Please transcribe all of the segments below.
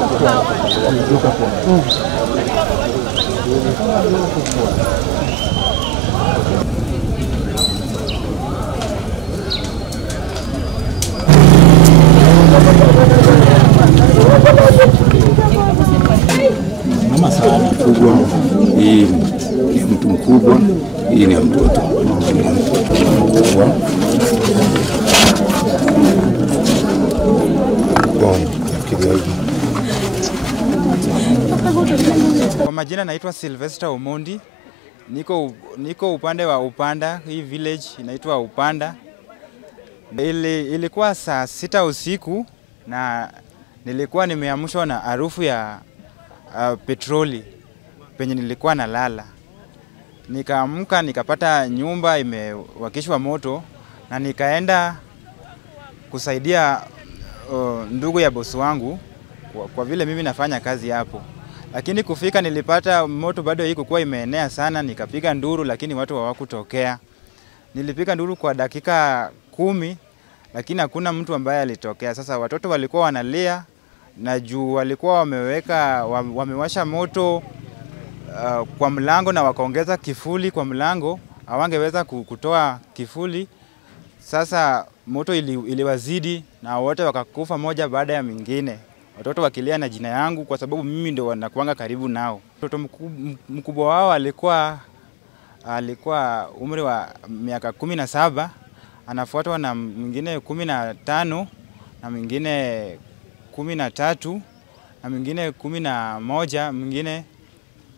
Mama sana kubwa. Hii ni mtu mkubwa, hii ni mtoto. Kwa majina naitwa Sylvester Omondi. Niko upande wa Upanda, hii village inaitwa Upanda. Ilikuwa saa 6 usiku na nilikuwa nimeamshwa na harufu ya petroli penye nilikuwa nalala. Nikaamka nikapata nyumba imewakishwa moto na nikaenda kusaidia ndugu ya bosi wangu kwa vile mimi nafanya kazi hapo. Lakini kufika nilipata moto bado haikuwa imeenea sana, nikapiga nduru lakini watu hawakutokea. Nilipiga nduru kwa dakika 10 lakini hakuna mtu ambaye alitokea. Sasa watoto walikuwa wanalia na juu walikuwa wamewasha moto kwa mlango na wakaongeza kifuli kwa mlango, hawangeweza kutoa kifuli. Sasa moto iliwazidi na wote wakakufa moja baada ya mwingine. Watoto wakilia na jina yangu kwa sababu mimi ndio wanakuanga karibu nao. Mtoto mkubwa wao alikuwa umri wa miaka 17, anafuatwa na mwingine 15 na mwingine 13 na mwingine 11, mwingine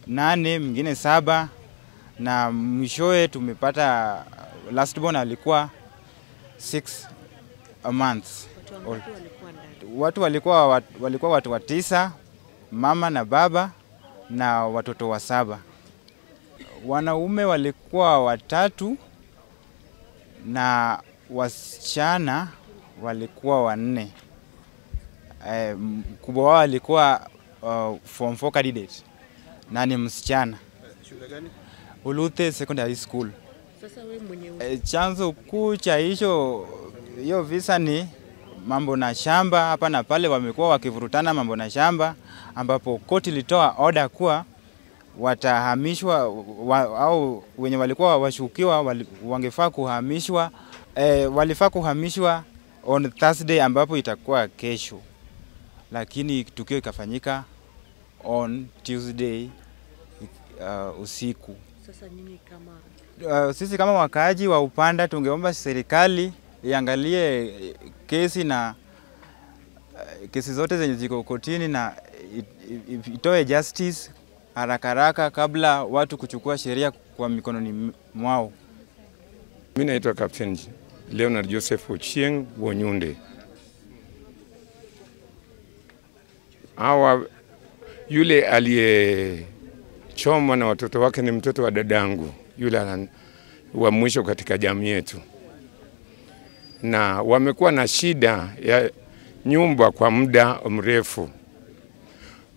8, mwingine 7 na mwishowe tumepata last born alikuwa 6 months. Watu walikuwa watu 9, mama na baba na watoto 7. Wanaume walikuwa 3 na wasichana walikuwa 4. Mkubwa wao alikuwa form 4 candidate na ni msichana. Shule gani? Ulute Secondary School. Sasa wewe mwenyewe chanzo kuu cha hiyo visa ni mambo na shamba. Hapa na pale wamekuwa wakivurutana mambo na shamba, ambapo koti ilitoa order kuwa watahamishwa au wenye walikuwa washukiwa wangefaa kuhamishwa. Walifaa kuhamishwa on Thursday ambapo itakuwa kesho, lakini tukio ikafanyika on Tuesday usiku. sasa nyinyi Sisi kama wakaaji wa Upanda tungeomba serikali iangalie kesi na kesi zote zenye ziko kotini na itoe justice haraka kabla watu kuchukua sheria kwa mikononi mwao. Mimi naitwa Captain Leonard Joseph Ochieng Wonyunde. Yule aliyechomwa na watoto wake ni mtoto wa dadangu, yule wa mwisho katika jamii yetu. Na wamekuwa na shida ya nyumba kwa muda mrefu.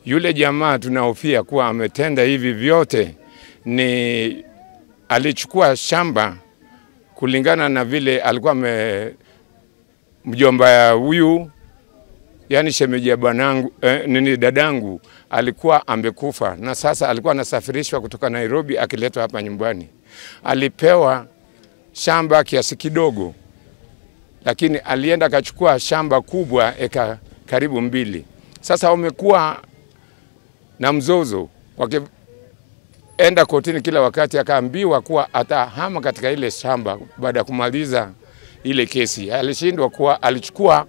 Yule jamaa tunahofia kuwa ametenda hivi vyote ni alichukua shamba kulingana na vile alikuwa mjomba huyu, yani shemeji ya bwanangu dadangu alikuwa amekufa na sasa alikuwa anasafirishwa kutoka Nairobi akiletwa hapa nyumbani. Alipewa shamba kiasi kidogo, lakini alienda akachukua shamba kubwa eka karibu 2. Sasa wamekuwa na mzozo, wakienda kotini kila wakati, akaambiwa kuwa atahama katika ile shamba baada ya kumaliza ile kesi. Alishindwa kuwa alichukua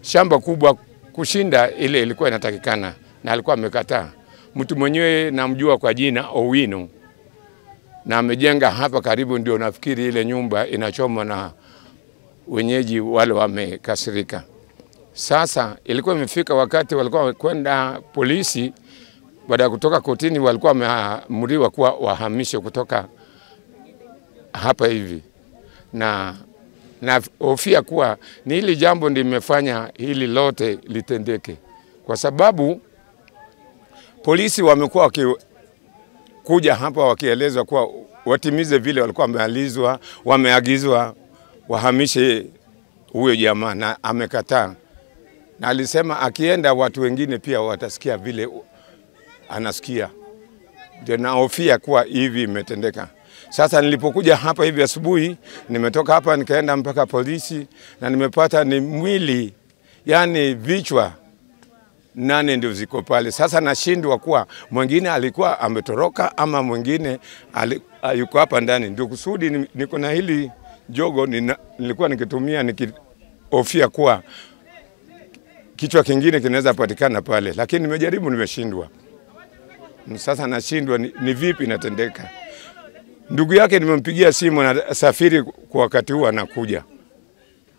shamba kubwa kushinda ile ilikuwa inatakikana na alikuwa amekataa. Mtu mwenyewe namjua kwa jina Owino na amejenga hapa karibu, ndio nafikiri ile nyumba inachomwa na wenyeji wale wamekasirika. Sasa ilikuwa imefika wakati walikuwa kwenda polisi, baada ya kutoka kotini walikuwa wameamriwa kuwa wahamishe kutoka hapa hivi, na hofia kuwa ni hili jambo ndio limefanya hili lote litendeke, kwa sababu polisi wamekuwa kuja hapa wakielezwa kuwa watimize vile walikuwa wameagizwa wahamishe huyo jamaa, na amekataa. na alisema akienda watu wengine pia watasikia vile anasikia. Ndio nahofia kuwa hivi imetendeka. Sasa nilipokuja hapa hivi asubuhi, nimetoka hapa nikaenda mpaka polisi na nimepata ni mwili, yani vichwa 8 ndio ziko pale. Sasa nashindwa kuwa mwingine alikuwa ametoroka ama mwingine yuko hapa ndani. Ndio kusudi niko na hili jogo nilikuwa nikitumia nikihofia kuwa kichwa kingine kinaweza patikana pale, lakini nimejaribu, nimeshindwa. Sasa nashindwa ni vipi inatendeka. Ndugu yake nimempigia simu na safiri kwa wakati huu anakuja.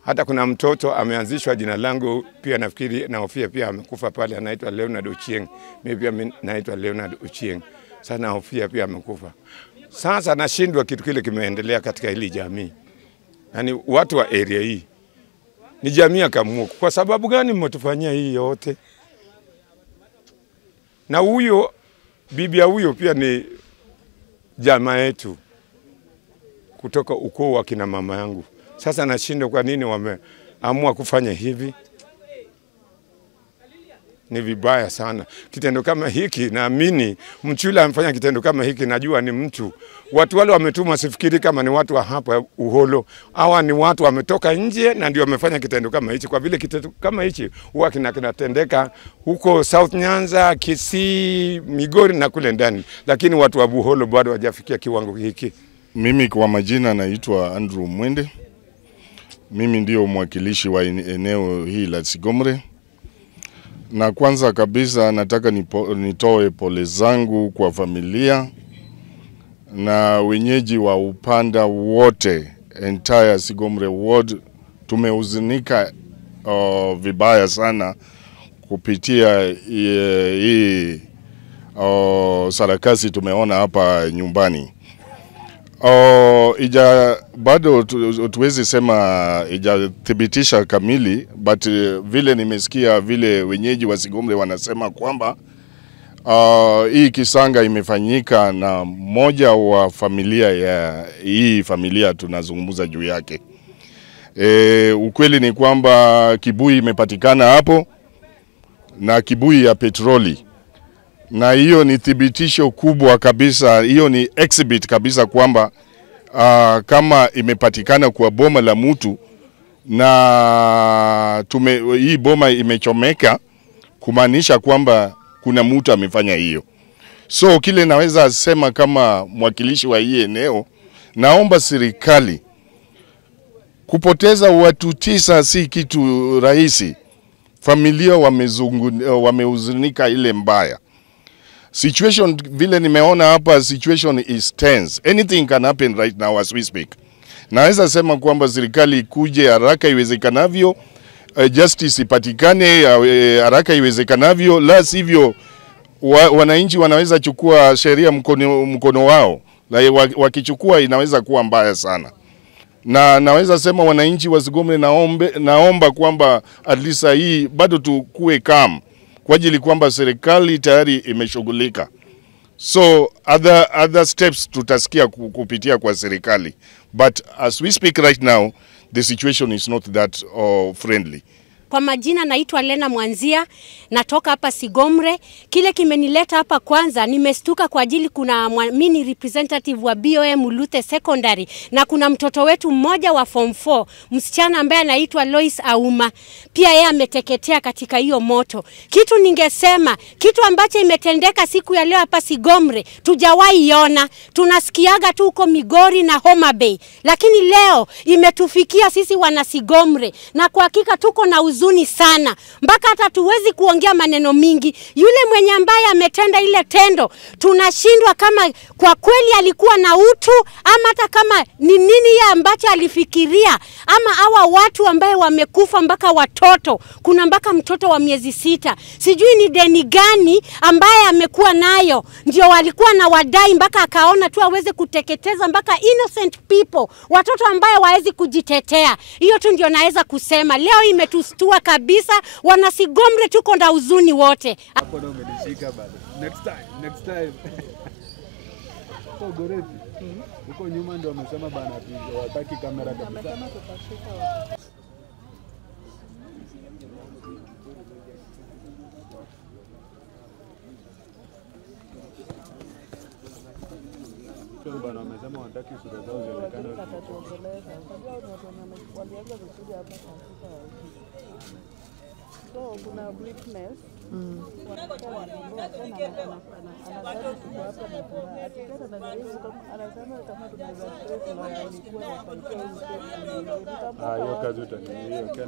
Hata kuna mtoto ameanzishwa jina langu pia, nafikiri nahofia pia amekufa pale, anaitwa Leonard Ochieng. Mimi pia naitwa Leonard Ochieng. Sasa nahofia pia amekufa. Sasa nashindwa kitu kile kimeendelea katika hili jamii. Yaani watu wa area hii ni jamii ya Kamuoku. Kwa sababu gani mmetufanyia hii yote? Na huyo bibi ya huyo pia ni jamaa yetu kutoka ukoo wa kina mama yangu. Sasa nashindwa kwa nini wameamua kufanya hivi. Ni vibaya sana. Kitendo kama hiki, naamini mtu yule amefanya kitendo kama hiki, najua ni mtu. Watu wale wametumwa, sifikiri kama ni watu wa hapa Uholo. Hawa ni watu wametoka nje na ndio wamefanya kitendo kama hichi. Kwa vile kitendo kama hichi huwa kinatendeka huko South Nyanza, Kisii, Migori na kule ndani. Lakini watu wa Uholo bado hawajafikia kiwango hiki. Mimi kwa majina naitwa Andrew Mwende. Mimi ndio mwakilishi wa eneo hii la Sigomre. Na kwanza kabisa nataka nitoe pole zangu kwa familia na wenyeji wa upanda wote, entire Sigomre ward. Tumehuzunika vibaya sana kupitia hii sarakasi tumeona hapa nyumbani. Bado tuwezi sema ijathibitisha kamili, but vile nimesikia vile wenyeji wa Sigomre wanasema kwamba hii kisanga imefanyika na moja wa familia ya hii familia tunazungumza juu yake. Ukweli ni kwamba kibui imepatikana hapo na kibui ya petroli. Na hiyo ni thibitisho kubwa kabisa, hiyo ni exhibit kabisa kwamba kama imepatikana kwa boma la mtu na hii boma imechomeka, kumaanisha kwamba kuna mtu amefanya hiyo. So kile naweza sema kama mwakilishi wa hii eneo, naomba serikali, kupoteza watu 9 si kitu rahisi. Familia wamehuzunika ile mbaya. Situation vile nimeona hapa, situation is tense. Anything can happen right now as we speak. Naweza sema kwamba serikali ikuje haraka iwezekanavyo, justice ipatikane haraka iwezekanavyo, la sivyo wananchi wanaweza chukua sheria mkono wao. Wakichukua inaweza kuwa mbaya sana. Na naweza sema wananchi wa Sigomre, naomba kwamba at least hii bado tukue calm, kwa ajili kwamba serikali tayari imeshughulika. So other steps tutasikia kupitia kwa serikali. But as we speak right now, the situation is not that friendly. Kwa majina naitwa Lena Mwanzia, natoka hapa Sigomre. Kile kimenileta hapa kwanza, nimestuka kwa ajili kuna mini representative wa BOM Luthe Secondary na kuna mtoto wetu mmoja wa form 4, msichana ambaye anaitwa Lois Auma. Pia yeye ameteketea katika hiyo moto. Kitu ningesema, kitu ambacho imetendeka siku ya leo hapa Sigomre, tujawahi iona. Tunasikiaga tu huko Migori na Homa Bay. Lakini leo imetufikia sisi wana Sigomre, na kwa hakika tuko na huzuni sana, mpaka hata tuwezi kuongea maneno mingi. Yule mwenye ambaye ametenda ile tendo, tunashindwa kama kwa kweli alikuwa na utu, ama hata kama ni nini ya ambacho alifikiria, ama hawa watu ambaye wamekufa mpaka watoto, kuna mpaka mtoto wa miezi 6. Sijui ni deni gani ambaye amekuwa nayo, ndio walikuwa na wadai mpaka akaona tu aweze kuteketeza mpaka innocent people, watoto ambaye waezi kujitetea. Hiyo tu ndio naweza kusema. Leo imetustua kabisa, wana Sigomre tuko na huzuni wote. Hapo ndo umenishika bado. Next time. So Goreti. Huko nyuma ndio wamesema bana wataki kamera kabisa. bana wamesema wanataka sura zao zionekane. So kuna weakness. Hiyo kazi utaniambia.